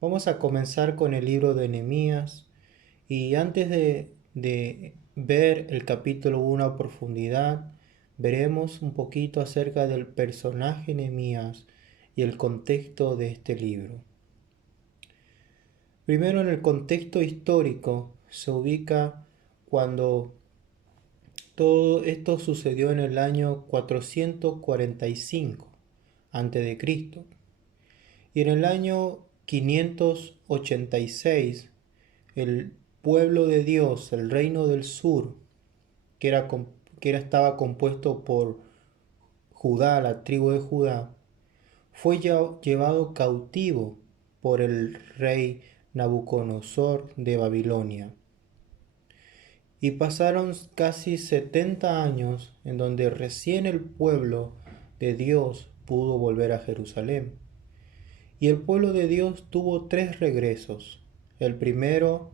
Vamos a comenzar con el libro de Nehemías y antes de ver el capítulo 1 a profundidad, veremos un poquito acerca del personaje Nehemías y el contexto de este libro. Primero, en el contexto histórico se ubica cuando todo esto sucedió en el año 445 a.C. Y en el año 586, el pueblo de Dios, el reino del sur, estaba compuesto por Judá, la tribu de Judá, fue llevado cautivo por el rey Nabucodonosor de Babilonia. Y pasaron casi 70 años en donde recién el pueblo de Dios pudo volver a Jerusalén. Y el pueblo de Dios tuvo 3 regresos. El primero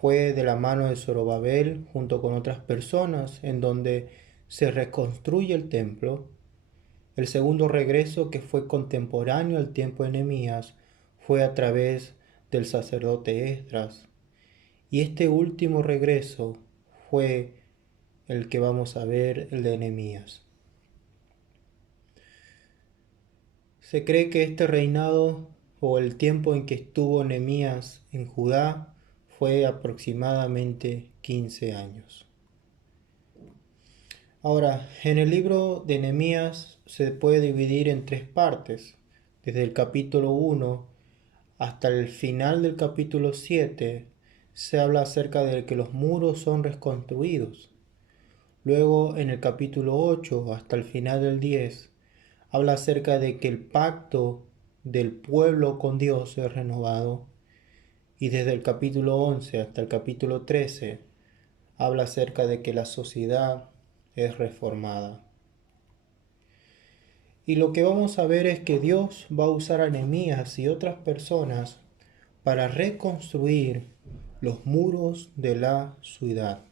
fue de la mano de Zorobabel junto con otras personas, en donde se reconstruye el templo. El segundo regreso, que fue contemporáneo al tiempo de Nehemías, fue a través del sacerdote Esdras. Y este último regreso fue el que vamos a ver, el de Nehemías. Se cree que este reinado o el tiempo en que estuvo Nehemías en Judá fue aproximadamente 15 años. Ahora, en el libro de Nehemías se puede dividir en 3 partes. Desde el capítulo 1 hasta el final del capítulo 7 se habla acerca de que los muros son reconstruidos. Luego, en el capítulo 8 hasta el final del 10, habla acerca de que el pacto del pueblo con Dios es renovado. Y desde el capítulo 11 hasta el capítulo 13 habla acerca de que la sociedad es reformada. Y lo que vamos a ver es que Dios va a usar a Nehemías y otras personas para reconstruir los muros de la ciudad.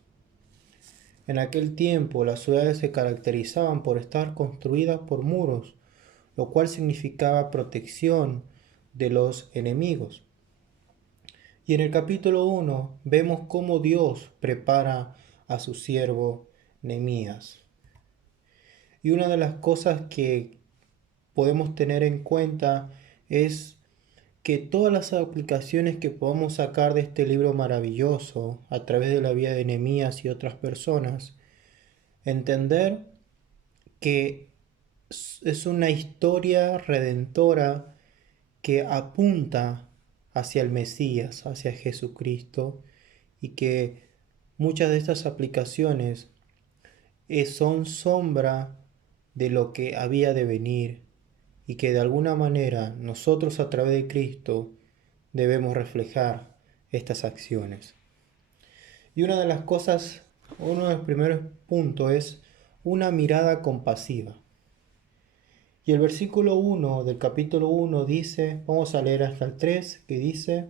En aquel tiempo las ciudades se caracterizaban por estar construidas por muros, lo cual significaba protección de los enemigos. Y en el capítulo 1 vemos cómo Dios prepara a su siervo Nehemías. Y una de las cosas que podemos tener en cuenta es que todas las aplicaciones que podamos sacar de este libro maravilloso a través de la vida de Nehemías y otras personas, entender que es una historia redentora que apunta hacia el Mesías, hacia Jesucristo, y que muchas de estas aplicaciones son sombra de lo que había de venir, y que de alguna manera nosotros a través de Cristo debemos reflejar estas acciones. Y una de las cosas, uno de los primeros puntos es una mirada compasiva. Y el versículo 1 del capítulo 1 dice, vamos a leer hasta el 3, que dice: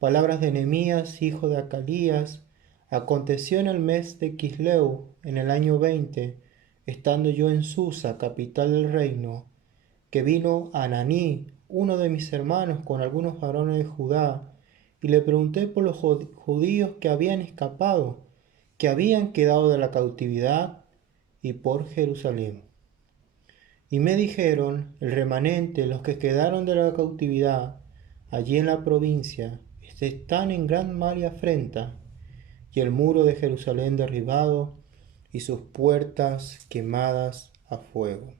palabras de Nehemías, hijo de Acalías. Aconteció en el mes de Quisleu, en el año 20, estando yo en Susa, capital del reino, que vino Ananí, uno de mis hermanos, con algunos varones de Judá, y le pregunté por los judíos que habían escapado, que habían quedado de la cautividad, y por Jerusalén. Y me dijeron: el remanente, los que quedaron de la cautividad, allí en la provincia, están en gran mal y afrenta, y el muro de Jerusalén derribado, y sus puertas quemadas a fuego.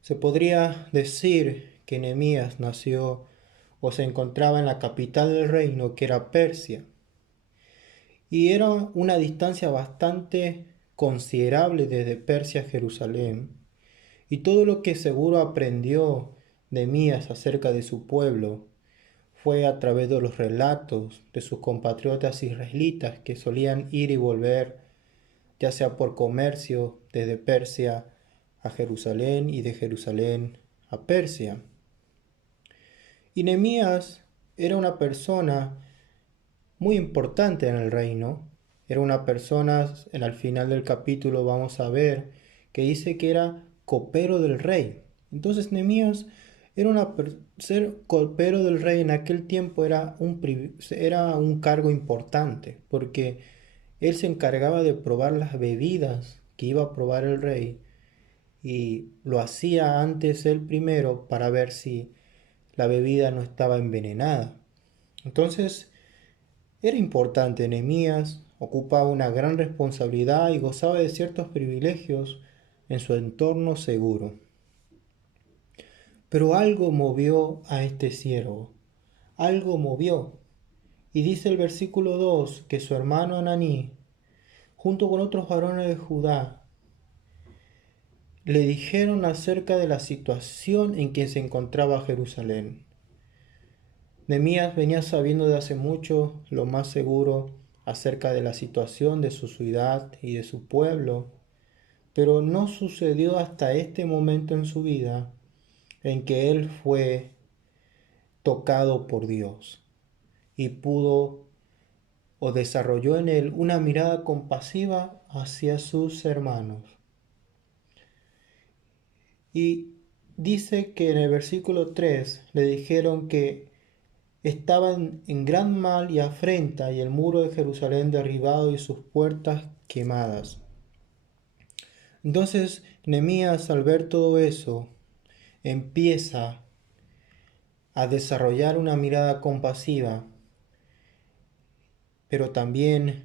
Se podría decir que Nehemías nació o se encontraba en la capital del reino, que era Persia, y era una distancia bastante considerable desde Persia a Jerusalén, y todo lo que seguro aprendió Nehemías acerca de su pueblo fue a través de los relatos de sus compatriotas israelitas que solían ir y volver, ya sea por comercio, desde Persia a Jerusalén y de Jerusalén a Persia. Y Nehemías era una persona muy importante en el reino. Era una persona, al final del capítulo vamos a ver, que dice que era copero del rey. Entonces Nehemías Ser copero del rey en aquel tiempo era un cargo importante, porque él se encargaba de probar las bebidas que iba a probar el rey, y lo hacía antes él primero para ver si la bebida no estaba envenenada. Entonces, era importante. Nehemías ocupaba una gran responsabilidad y gozaba de ciertos privilegios en su entorno seguro. Pero algo movió a este siervo, algo movió. Y dice el versículo 2 que su hermano Ananí, junto con otros varones de Judá, le dijeron acerca de la situación en que se encontraba Jerusalén. Nehemías venía sabiendo de hace mucho lo más seguro acerca de la situación de su ciudad y de su pueblo, pero no sucedió hasta este momento en su vida en que él fue tocado por Dios y pudo o desarrolló en él una mirada compasiva hacia sus hermanos. Y dice que en el versículo 3 le dijeron que estaban en gran mal y afrenta y el muro de Jerusalén derribado y sus puertas quemadas. Entonces Nehemías, al ver todo eso, empieza a desarrollar una mirada compasiva, pero también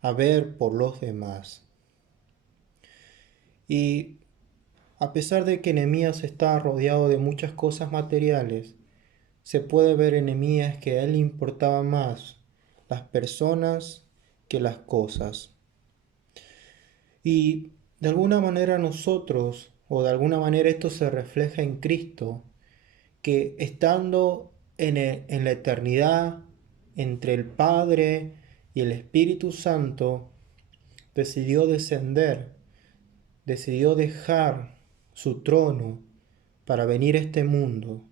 a ver por los demás. Y a pesar de que Nehemías está rodeado de muchas cosas materiales, se puede ver en Nehemías que a él le importaba más las personas que las cosas. Y de alguna manera nosotros, o de alguna manera esto se refleja en Cristo, que estando en la eternidad entre el Padre y el Espíritu Santo, decidió descender, decidió dejar su trono para venir a este mundo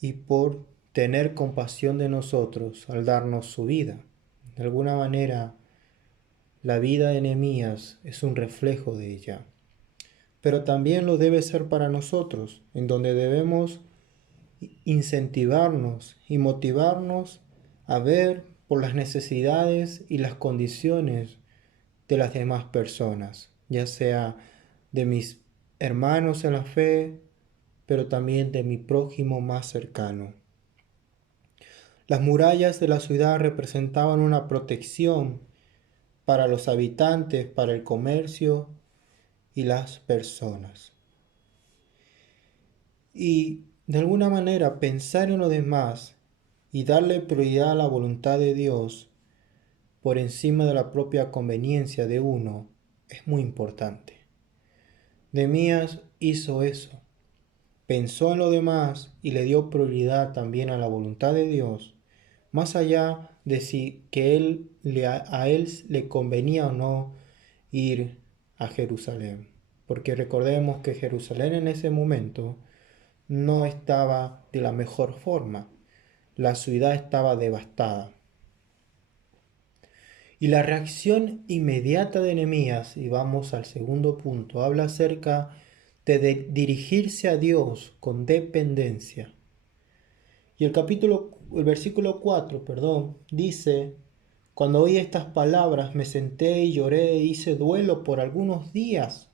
y por tener compasión de nosotros al darnos su vida. De alguna manera, la vida de Nehemías es un reflejo de ella, pero también lo debe ser para nosotros, en donde debemos incentivarnos y motivarnos a ver por las necesidades y las condiciones de las demás personas, ya sea de mis hermanos en la fe, pero también de mi prójimo más cercano. Las murallas de la ciudad representaban una protección para los habitantes, para el comercio y las personas. Y de alguna manera pensar en los demás y darle prioridad a la voluntad de Dios por encima de la propia conveniencia de uno es muy importante. Nehemías hizo eso, pensó en lo demás y le dio prioridad también a la voluntad de Dios, más allá de si a él le convenía o no ir a Jerusalén. Porque recordemos que Jerusalén en ese momento no estaba de la mejor forma. La ciudad estaba devastada. Y la reacción inmediata de Nehemías, y vamos al segundo punto, habla acerca de dirigirse a Dios con dependencia. Y el versículo 4, dice: cuando oí estas palabras me senté y lloré e hice duelo por algunos días.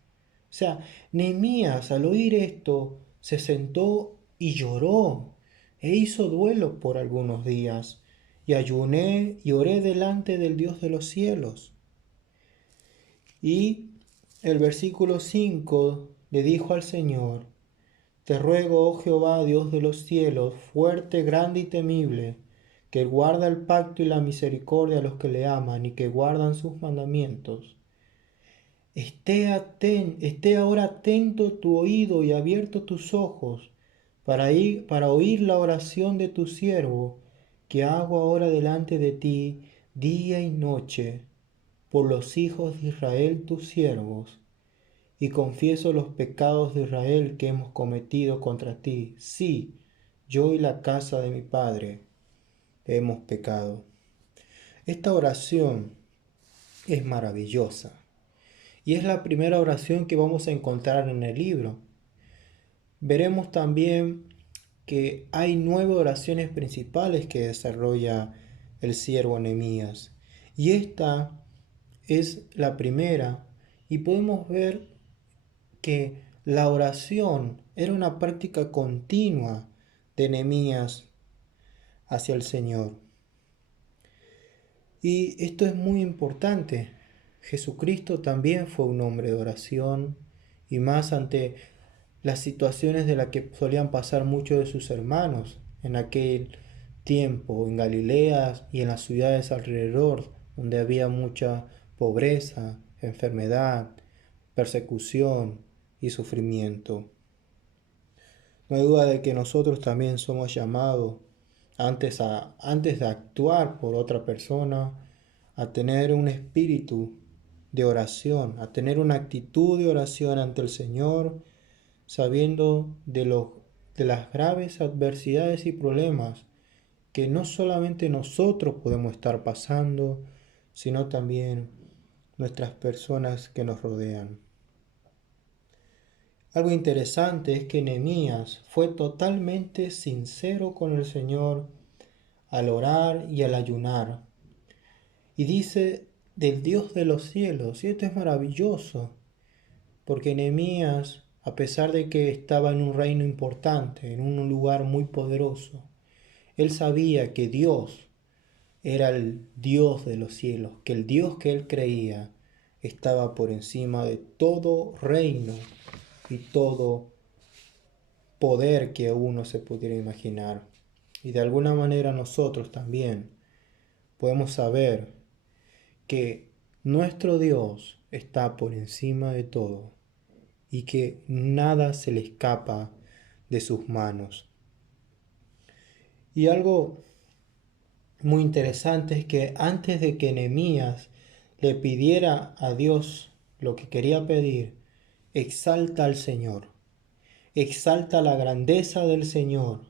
O sea, Nehemías al oír esto se sentó y lloró e hizo duelo por algunos días. Y ayuné y oré delante del Dios de los cielos. Y el versículo 5 le dijo al Señor: te ruego, oh Jehová, Dios de los cielos, fuerte, grande y temible, que guarda el pacto y la misericordia a los que le aman y que guardan sus mandamientos. Esté ahora atento tu oído y abierto tus ojos para oír la oración de tu siervo, que hago ahora delante de ti día y noche, por los hijos de Israel tus siervos, y confieso los pecados de Israel que hemos cometido contra ti. Sí, yo y la casa de mi padre hemos pecado. Esta oración es maravillosa y es la primera oración que vamos a encontrar en el libro. veremos también que hay 9 oraciones principales que desarrolla el siervo Nehemías. Y esta es la primera, y podemos ver que la oración era una práctica continua de Nehemías hacia el Señor. Y esto es muy importante. Jesucristo también fue un hombre de oración, y más ante las situaciones de las que solían pasar muchos de sus hermanos en aquel tiempo, en Galilea y en las ciudades alrededor, donde había mucha pobreza, enfermedad, persecución y sufrimiento. No hay duda de que nosotros también somos llamados antes de actuar por otra persona, a tener un espíritu de oración, a tener una actitud de oración ante el Señor, sabiendo de las graves adversidades y problemas que no solamente nosotros podemos estar pasando, sino también nuestras personas que nos rodean. Algo interesante es que Nehemías fue totalmente sincero con el Señor al orar y al ayunar. Y dice del Dios de los cielos, y esto es maravilloso, porque Nehemías, a pesar de que estaba en un reino importante, en un lugar muy poderoso, él sabía que Dios era el Dios de los cielos, que el Dios que él creía estaba por encima de todo reino y todo poder que uno se pudiera imaginar. Y de alguna manera nosotros también podemos saber que nuestro Dios está por encima de todo y que nada se le escapa de sus manos. Y algo muy interesante es que antes de que Nehemías le pidiera a Dios lo que quería pedir, exalta al Señor, exalta la grandeza del Señor,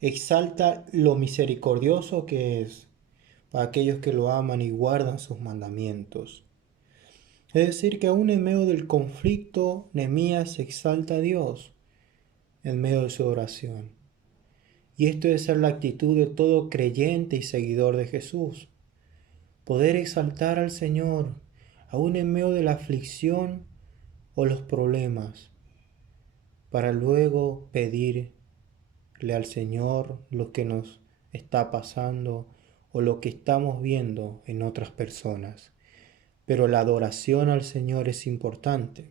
exalta lo misericordioso que es para aquellos que lo aman y guardan sus mandamientos. Es decir, que aún en medio del conflicto, Nehemías exalta a Dios en medio de su oración. Y esto debe ser la actitud de todo creyente y seguidor de Jesús. Poder exaltar al Señor, aún en medio de la aflicción o los problemas, para luego pedirle al Señor lo que nos está pasando o lo que estamos viendo en otras personas. Pero la adoración al Señor es importante,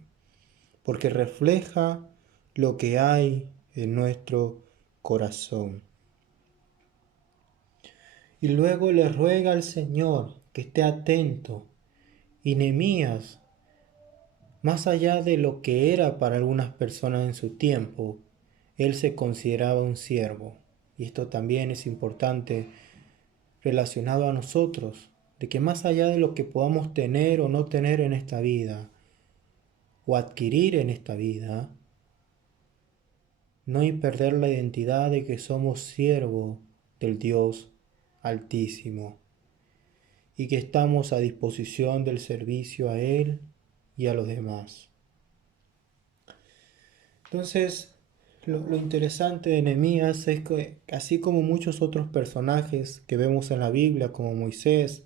porque refleja lo que hay en nuestro corazón. Y luego le ruega al Señor que esté atento. Y Nehemías, más allá de lo que era para algunas personas en su tiempo, él se consideraba un siervo. Y esto también es importante relacionado a nosotros, de que más allá de lo que podamos tener o no tener en esta vida, o adquirir en esta vida, no hay perder la identidad de que somos siervos del Dios Altísimo y que estamos a disposición del servicio a Él y a los demás. Entonces, lo interesante de Nehemías es que, así como muchos otros personajes que vemos en la Biblia, como Moisés,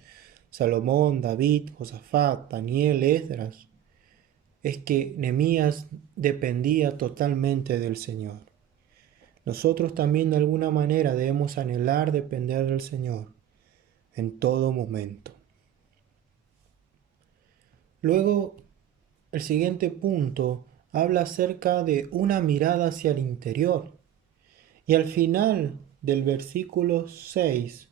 Salomón, David, Josafat, Daniel, Esdras, es que Nehemías dependía totalmente del Señor. Nosotros también de alguna manera debemos anhelar depender del Señor en todo momento. Luego, el siguiente punto habla acerca de una mirada hacia el interior. Y al final del versículo 6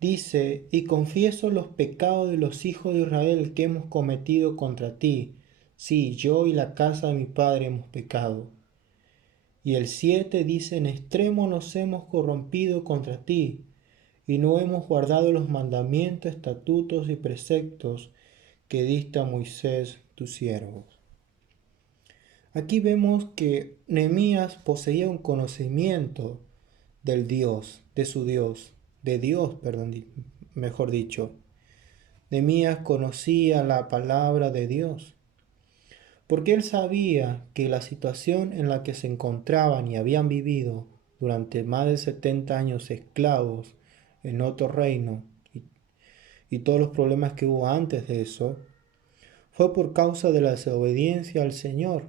dice: y confieso los pecados de los hijos de Israel que hemos cometido contra ti. Sí, yo y la casa de mi padre hemos pecado. Y el 7 dice: en extremo nos hemos corrompido contra ti, y no hemos guardado los mandamientos, estatutos y preceptos que diste a Moisés tu siervo. Aquí vemos que Nehemías poseía un conocimiento del Dios, de su Dios, de Dios, perdón, mejor dicho. Nehemías conocía la palabra de Dios. porque él sabía que la situación en la que se encontraban y habían vivido durante más de 70 años esclavos en otro reino y todos los problemas que hubo antes de eso, fue por causa de la desobediencia al Señor.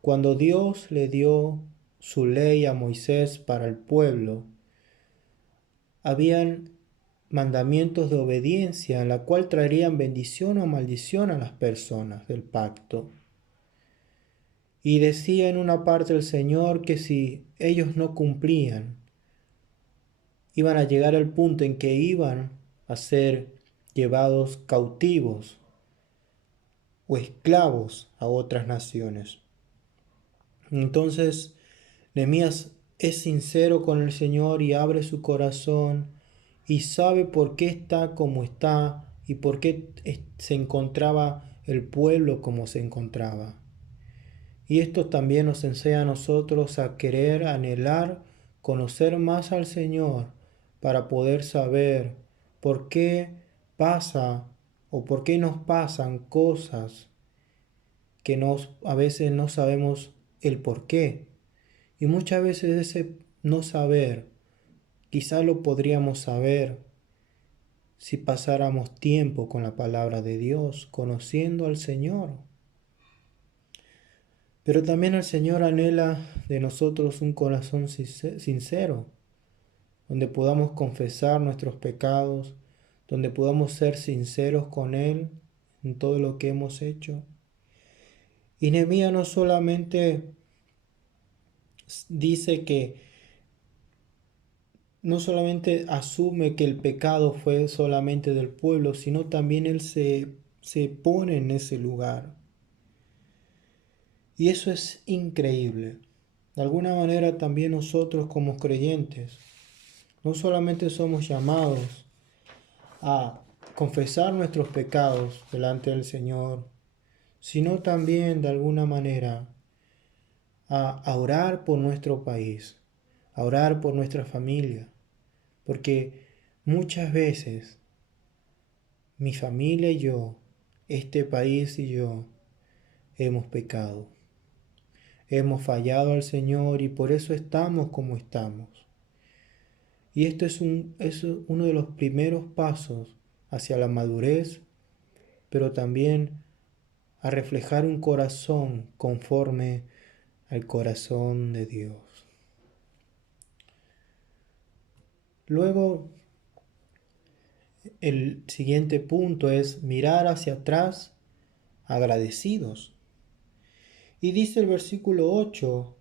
Cuando Dios le dio su ley a Moisés para el pueblo, habían mandamientos de obediencia en la cual traerían bendición o maldición a las personas del pacto. Y decía en una parte el Señor que si ellos no cumplían, iban a llegar al punto en que iban a ser llevados cautivos o esclavos a otras naciones. Entonces, Nehemías es sincero con el Señor y abre su corazón y sabe por qué está como está y por qué se encontraba el pueblo como se encontraba. Y esto también nos enseña a nosotros a querer, anhelar, conocer más al Señor para poder saber por qué pasa o por qué nos pasan cosas que a veces no sabemos el por qué. Y muchas veces ese no saber, quizá lo podríamos saber si pasáramos tiempo con la palabra de Dios, conociendo al Señor. Pero también el Señor anhela de nosotros un corazón sincero, donde podamos confesar nuestros pecados, donde podamos ser sinceros con Él en todo lo que hemos hecho. Y Nehemías no solamente dice que no solamente asume que el pecado fue solamente del pueblo, sino también él se pone en ese lugar. Y eso es increíble. De alguna manera también nosotros como creyentes, no solamente somos llamados a confesar nuestros pecados delante del Señor, sino también de alguna manera a orar por nuestro país, a orar por nuestra familia, porque muchas veces mi familia y yo, este país y yo, hemos pecado. Hemos fallado al Señor y por eso estamos como estamos. Y esto es uno de los primeros pasos hacia la madurez, pero también a reflejar un corazón conforme al corazón de Dios. Luego, el siguiente punto es mirar hacia atrás agradecidos. Y dice el versículo 8,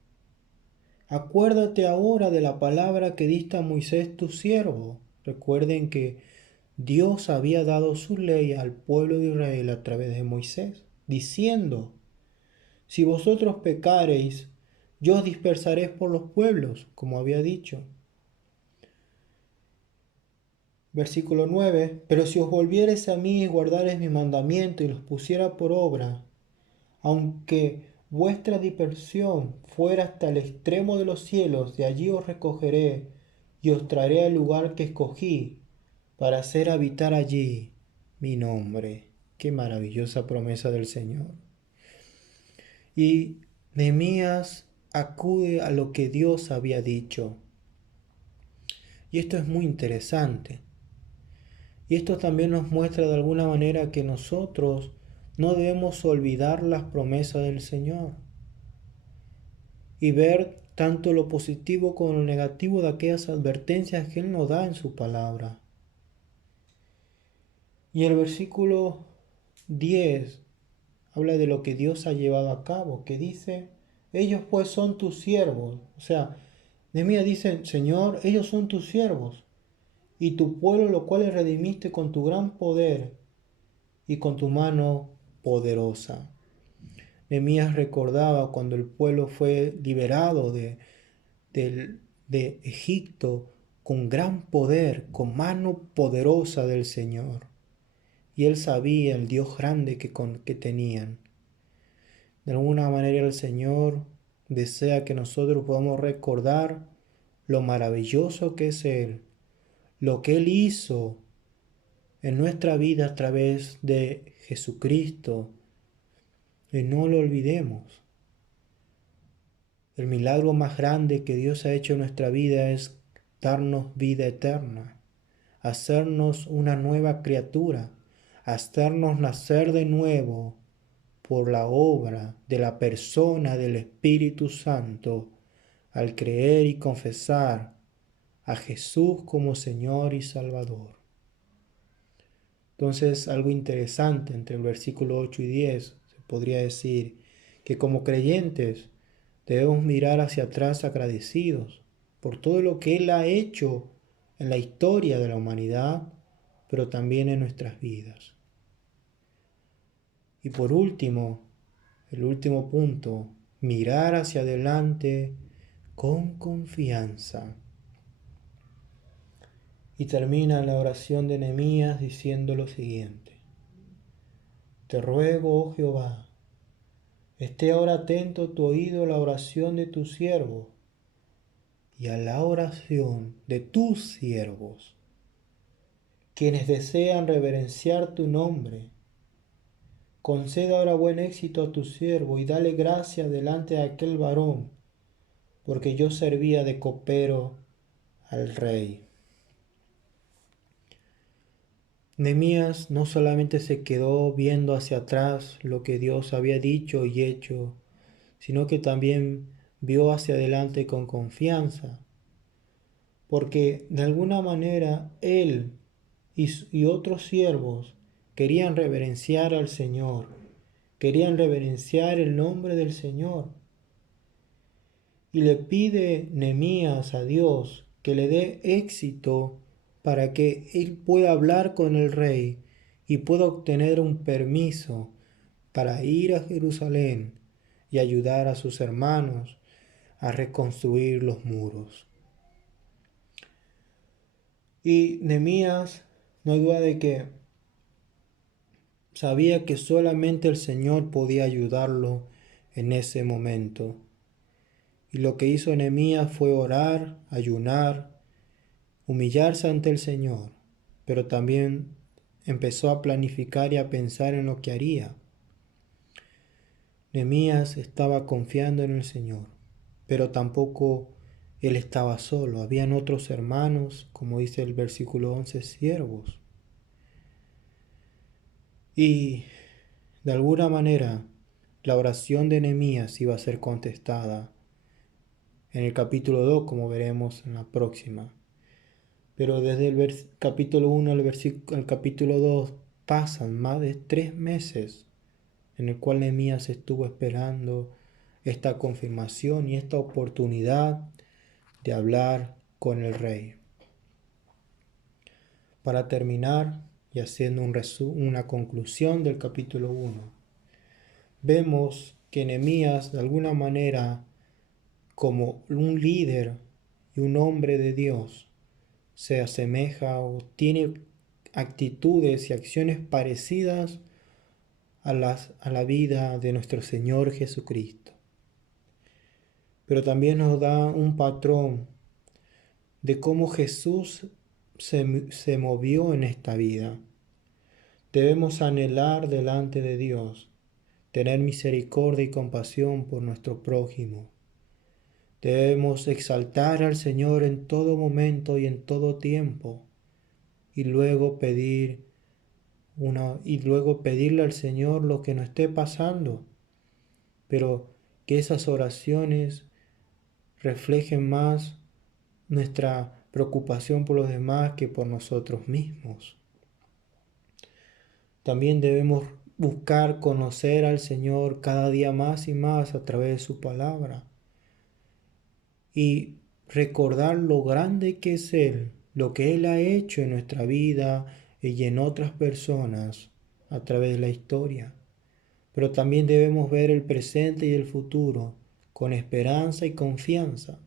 acuérdate ahora de la palabra que diste a Moisés tu siervo. Recuerden que Dios había dado su ley al pueblo de Israel a través de Moisés, diciendo, si vosotros pecareis, yo os dispersaréis por los pueblos, como había dicho. Versículo 9, pero si os volviereis a mí y guardareis mi mandamiento y los pusiera por obra, aunque vuestra dispersión fuera hasta el extremo de los cielos, de allí os recogeré y os traeré al lugar que escogí para hacer habitar allí mi nombre. Qué maravillosa promesa del Señor. Y Nehemías acude a lo que Dios había dicho. Y esto es muy interesante. Y esto también nos muestra de alguna manera que nosotros no debemos olvidar las promesas del Señor y ver tanto lo positivo como lo negativo de aquellas advertencias que Él nos da en su palabra. Y el versículo 10 habla de lo que Dios ha llevado a cabo, que dice, ellos pues son tus siervos. O sea, Nehemías dice, Señor, ellos son tus siervos y tu pueblo, lo cual redimiste con tu gran poder y con tu mano poderosa. Nehemías recordaba cuando el pueblo fue liberado de Egipto con gran poder, con mano poderosa del Señor. Y él sabía el Dios grande que tenían. De alguna manera el Señor desea que nosotros podamos recordar lo maravilloso que es Él, lo que Él hizo en nuestra vida a través de Jesucristo, y no lo olvidemos. El milagro más grande que Dios ha hecho en nuestra vida es darnos vida eterna, hacernos una nueva criatura, hacernos nacer de nuevo por la obra de la persona del Espíritu Santo, al creer y confesar a Jesús como Señor y Salvador. Entonces, algo interesante entre el versículo 8 y 10, se podría decir que como creyentes debemos mirar hacia atrás agradecidos por todo lo que Él ha hecho en la historia de la humanidad, pero también en nuestras vidas. Y por último, el último punto, mirar hacia adelante con confianza. Y termina la oración de Nehemías diciendo lo siguiente: Te ruego, oh Jehová, esté ahora atento tu oído a la oración de tu siervo y a la oración de tus siervos, quienes desean reverenciar tu nombre. Conceda ahora buen éxito a tu siervo y dale gracia delante de aquel varón, porque yo servía de copero al rey. Nehemías no solamente se quedó viendo hacia atrás lo que Dios había dicho y hecho, sino que también vio hacia adelante con confianza, porque de alguna manera él y otros siervos querían reverenciar al Señor, querían reverenciar el nombre del Señor. Y le pide Nehemías a Dios que le dé éxito para que él pueda hablar con el rey y pueda obtener un permiso para ir a Jerusalén y ayudar a sus hermanos a reconstruir los muros. Y Nehemías, no hay duda de que sabía que solamente el Señor podía ayudarlo en ese momento. Y lo que hizo Nehemías fue orar, ayunar, humillarse ante el Señor, pero también empezó a planificar y a pensar en lo que haría. Nehemías estaba confiando en el Señor, pero tampoco él estaba solo. Habían otros hermanos, como dice el versículo 11, siervos. Y de alguna manera la oración de Nehemías iba a ser contestada en el capítulo 2, como veremos en la próxima. Pero desde el capítulo 1 al capítulo 2 pasan más de 3 meses en el cual Nehemías estuvo esperando esta confirmación y esta oportunidad de hablar con el rey. Para terminar y haciendo una conclusión del capítulo 1, vemos que Nehemías de alguna manera, como un líder y un hombre de Dios, se asemeja o tiene actitudes y acciones parecidas a la vida de nuestro Señor Jesucristo. Pero también nos da un patrón de cómo Jesús se movió en esta vida. Debemos anhelar delante de Dios, tener misericordia y compasión por nuestro prójimo. Debemos exaltar al Señor en todo momento y en todo tiempo, y luego pedirle al Señor lo que nos esté pasando, pero que esas oraciones reflejen más nuestra preocupación por los demás que por nosotros mismos. También debemos buscar conocer al Señor cada día más y más a través de su palabra y recordar lo grande que es Él, lo que Él ha hecho en nuestra vida y en otras personas a través de la historia. Pero también debemos ver el presente y el futuro con esperanza y confianza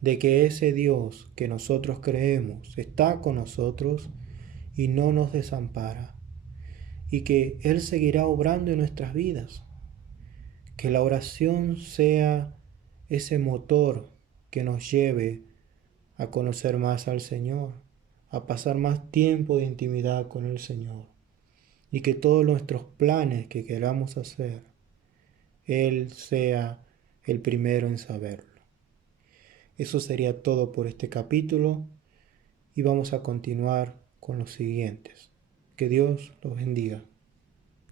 de que ese Dios que nosotros creemos está con nosotros y no nos desampara, y que Él seguirá obrando en nuestras vidas. Que la oración sea ese motor que nos lleve a conocer más al Señor, a pasar más tiempo de intimidad con el Señor, y que todos nuestros planes que queramos hacer Él sea el primero en saberlo. Eso sería todo por este capítulo y vamos a continuar con los siguientes. Que Dios los bendiga.